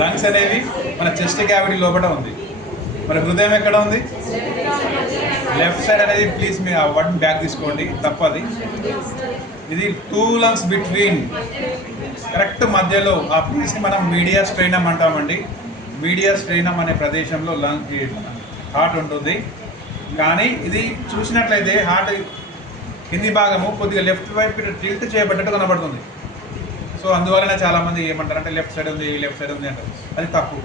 Lungs అనేవి మన chest cavity లోపల ఉంది. మరి హృదయం ఎక్కడ ఉంది? లెఫ్ట్ సైడ్ అనేది. ప్లీజ్ మీ ఆ వర్డ్ బ్యాక్ తీసుకోండి, తప్పది. ఇది 2 lungs బిట్వీన్, కరెక్ట్ మధ్యలో. ఆ ప్లేస్ని మనం మీడియా స్ట్రైనమ్ అంటామండి. మీడియా స్ట్రైనమ్ అనే ప్రదేశంలో హార్ట్ ఉంటుంది. కానీ ఇది చూసినట్లయితే హార్ట్ కింది భాగము కొద్దిగా లెఫ్ట్ వైపు టిల్ట్ చేయబడ్డట్టు కనబడుతుంది. సో అందువలన చాలామంది ఏమంటారంటే లెఫ్ట్ సైడ్ ఉంది అంటారు. అది తప్పు,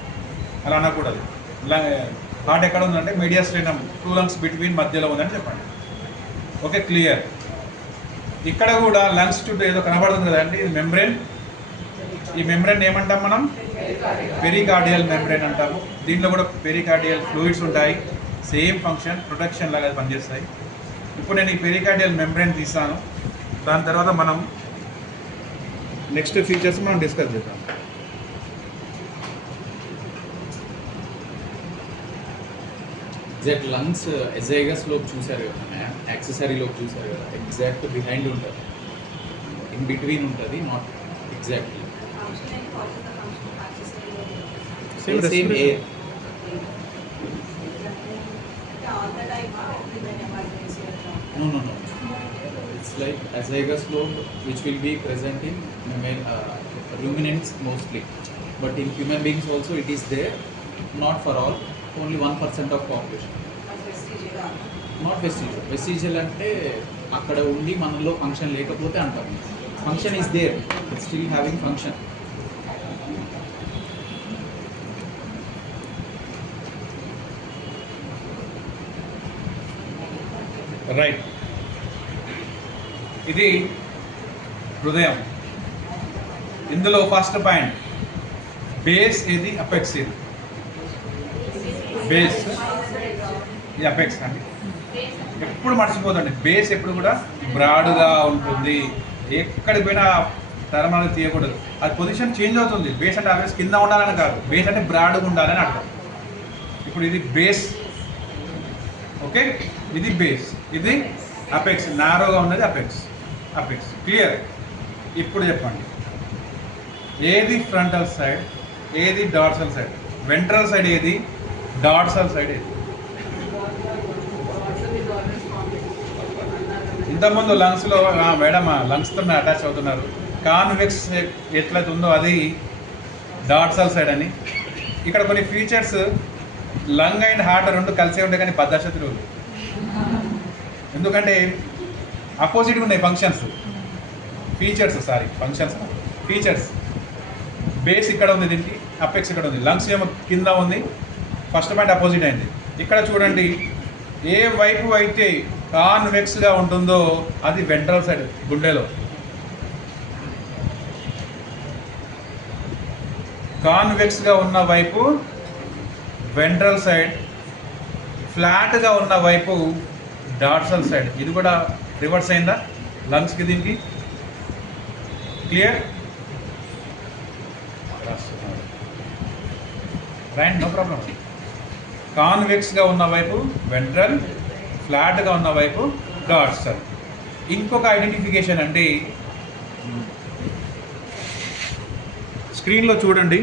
అలా అనకూడదు. హార్ట్ ఎక్కడ ఉందంటే మీడియా స్ట్రైనమ్ 2 lungs బిట్వీన్ మధ్యలో ఉందని చెప్పండి. Okay, clear. ఇక్కడ కూడా లంగ్స్ చుట్టూ ఏదో కనబడుతుంది కదండి, ఇది మెంబ్రెయిన్. ఈ మెంబ్రెయిన్ ఏమంటాం మనం? పెరికార్డియల్ మెంబ్రెయిన్ అంటాము. దీంట్లో కూడా పెరికార్డియల్ ఫ్లూయిడ్స్ ఉంటాయి. సేమ్ ఫంక్షన్, ప్రొటెక్షన్ లాగా పనిచేస్తాయి. ఇప్పుడు నేను ఈ పెరికార్డియల్ మెంబ్రెయిన్ తీస్తాను. దాని తర్వాత మనం నెక్స్ట్ ఫీచర్స్ మనం డిస్కస్ చేద్దాం. ఎగ్జాక్ట్ లంగ్స్ ఎజైగస్ లోపు చూసారు కదా, యాక్సెసరీ లోపు చూసారు కదా, ఎగ్జాక్ట్ బిహైండ్ ఉంటుంది, ఇన్ బిట్వీన్ ఉంటుంది, not exactly same air. No. It's like azygous lobe, which will be present in ruminants mostly, but in human beings also it is there. Not for all, only 1% of population. Not vestigial. Vestigial అంటే అక్కడ ఉండి మనలో function లేకపోతే అంటాం. Function is there, it's still having function. Right. ఇది హృదయం. ఇందులో first point base ఏది, అపెక్స్ ఏది? బేస్, ఇది అపెక్స్ అండి. ఎప్పుడు మర్చిపోదండి, బేస్ ఎప్పుడు కూడా బ్రాడ్గా ఉంటుంది. ఎక్కడికి పోయినా టర్మాలు తీయకూడదు. అది పొజిషన్ చేంజ్ అవుతుంది. బేస్ అంటే ఆబ్వియస్ కింద ఉండాలని కాదు, బేస్ అంటే బ్రాడ్గా ఉండాలని అర్థం. ఇప్పుడు ఇది బేస్, ఓకే, ఇది బేస్, ఇది అపెక్స్. నారోగా ఉన్నది అపెక్స్. క్లియర్. ఇప్పుడు చెప్పండి, ఏది ఫ్రంటల్ సైడ్, ఏది డార్సల్ సైడ్? వెంట్రల్ సైడ్ ఏది, డార్సల్ సైడ్ ఏది? ఇంతకుముందు లంగ్స్లో మేడం లంగ్స్తో అటాచ్ అవుతున్నారు. కాన్వెక్స్ ఎట్లయితే ఉందో అది డార్సల్ సైడ్ అని. ఇక్కడ కొన్ని ఫీచర్స్ లంగ్ అండ్ హార్ట్ రెండు కలిసే ఉంటాయి, కానీ బద్ధశత్రువులు. ఎందుకంటే అపోజిట్గా ఉన్నాయి ఫంక్షన్స్. ఫీచర్స్. బేస్ ఇక్కడ ఉంది, దీనికి అపెక్స్ ఇక్కడ ఉంది. లంగ్స్ ఏమో కింద ఉంది, ఫస్ట్ పాయింట్ అపోజిట్ అయింది. ఇక్కడ చూడండి, ఏ వైపు అయితే కాన్వెక్స్గా ఉంటుందో అది వెంట్రల్ సైడ్, గుండెలో. కాన్వెక్స్గా ఉన్న వైపు వెంట్రల్ సైడ్, ఫ్లాట్గా ఉన్న వైపు డార్సల్ సైడ్. ఇది కూడా రివర్స్ అయిందా లంగ్స్కి, దీనికి? క్లియర్? Right, no problem. కాన్వెక్స్గా ఉన్న వైపు వెంట్రల్, ఫ్లాట్గా ఉన్న వైపు డార్సల్. ఇంకొక ఐడెంటిఫికేషన్ అండి, స్క్రీన్లో చూడండి.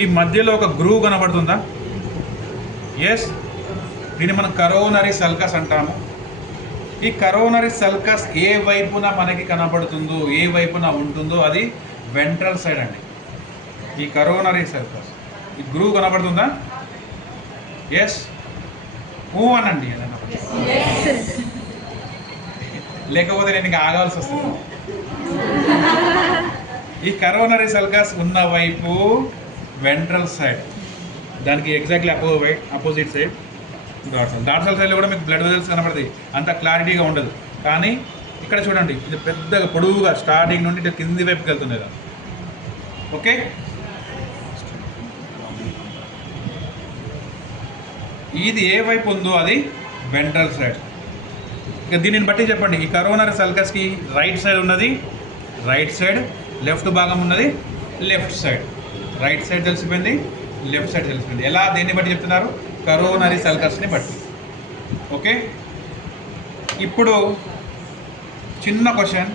ఈ మధ్యలో ఒక గ్రూవ్ కనబడుతుందా? ఎస్, దీన్ని మనం కరోనరీ సల్కస్ అంటాము. ఈ కరోనరీ సల్కస్ ఏ వైపున మనకి కనబడుతుందో, ఏ వైపున ఉంటుందో అది వెంట్రల్ సైడ్ అండి. ఈ కరోనరీ సల్కస్, ఈ గ్రూవ్ కనబడుతుందా? ఎస్, అనండి. లేకపోతే నేను ఇంకా ఆగాల్సి వస్తుంది. ఈ కరోనరీ సల్కస్ ఉన్న వైపు వెంట్రల్ సైడ్, దానికి ఎగ్జాక్ట్లీ అపోజిట్ సైడ్ డార్సల్ సైడ్లో కూడా మీకు బ్లడ్ వెజల్స్ కనబడతాయి. అంత క్లారిటీగా ఉండదు. కానీ ఇక్కడ చూడండి, ఇది పెద్దగా పొడవుగా స్టార్టింగ్ నుండి ఇట్లా కింది వైపుకి వెళ్తుంది కదా. ఓకే, ఇది ఏ వైపు ఉందో అది వెంట్రల్ సైడ్. ఇక దీనిని బట్టి చెప్పండి, ఈ కరోనరీ సల్కస్కి రైట్ సైడ్ ఉన్నది రైట్ సైడ్, లెఫ్ట్ భాగం ఉన్నది లెఫ్ట్ సైడ్. రైట్ సైడ్ తెలిసిపోయింది, లెఫ్ట్ సైడ్ తెలిసిపోయింది. ఎలా, దేన్ని బట్టి చెప్తున్నారు? కరోనరీ సల్కస్ని బట్టి. ఓకే, ఇప్పుడు చిన్న క్వశ్చన్,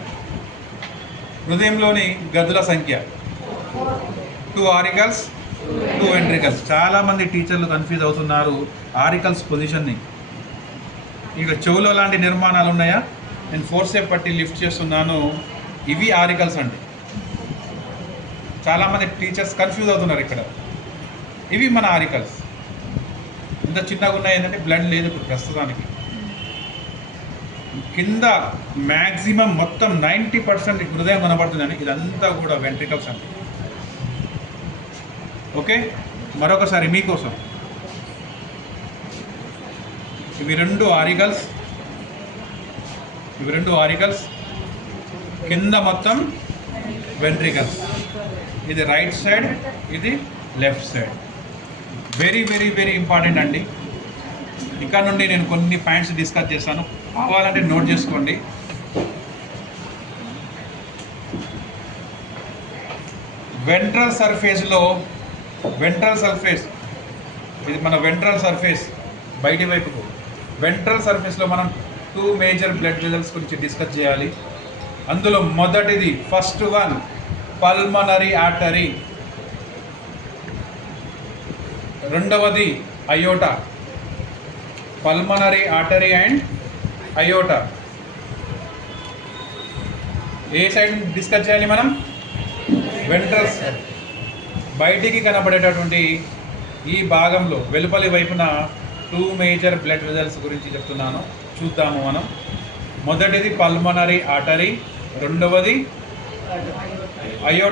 హృదయంలోని గదుల సంఖ్య 2 ఆరికల్స్ 2 వెంట్రికల్స్. చాలామంది టీచర్లు కన్ఫ్యూజ్ అవుతున్నారు ఆరికల్స్ పొజిషన్ని. ఇక్కడ చెవులో లాంటి నిర్మాణాలు ఉన్నాయా? నేను ఫోర్సెప్ పట్టి లిఫ్ట్ చేస్తున్నాను, ఇవి ఆరికల్స్ అండి. చాలామంది టీచర్స్ కన్ఫ్యూజ్ అవుతున్నారు ఇక్కడ. ఇవి మన ఆరికల్స్. ఇంత చిన్నగా ఉన్నాయి ఏంటంటే బ్లడ్ లేదు ఇప్పుడు ప్రస్తుతానికి. కింద మ్యాక్సిమం మొత్తం 90% హృదయం కనబడుతుందని, ఇదంతా కూడా వెంట్రికల్స్ అండి. ఓకే, మరొకసారి మీకోసం ఇవి రెండు ఆరికల్స్, కింద మొత్తం వెంట్రికల్స్. ఇది రైట్ సైడ్, ఇది left side. Very very very important అండి. ఇక్కడ నుండి నేను కొన్ని పాయింట్స్ డిస్కస్ చేస్తాను, కావాలంటే నోట్ చేసుకోండి. వెంట్రల్ సర్ఫేస్, ఇది మన వెంట్రల్ సర్ఫేస్ బయటి వైపుకు. వెంట్రల్ సర్ఫేస్లో మనం 2 మేజర్ బ్లడ్ వెజల్స్ గురించి డిస్కస్ చేయాలి. అందులో మొదటిది, ఫస్ట్ వన్, పల్మనరీ ఆర్టరీ. రెండవది iota. Pulmonary artery and iota. A side discuss చేయాలి మనం? Ventral side. బయటికి కనబడేటటువంటి ఈ భాగంలో వెలుపలి వైపున 2 మేజర్ బ్లడ్ వెజల్స్ గురించి చెప్తున్నాను, చూద్దాము మనం. మొదటిది పల్మనరీ ఆర్టరీ, రెండవది అయోటా.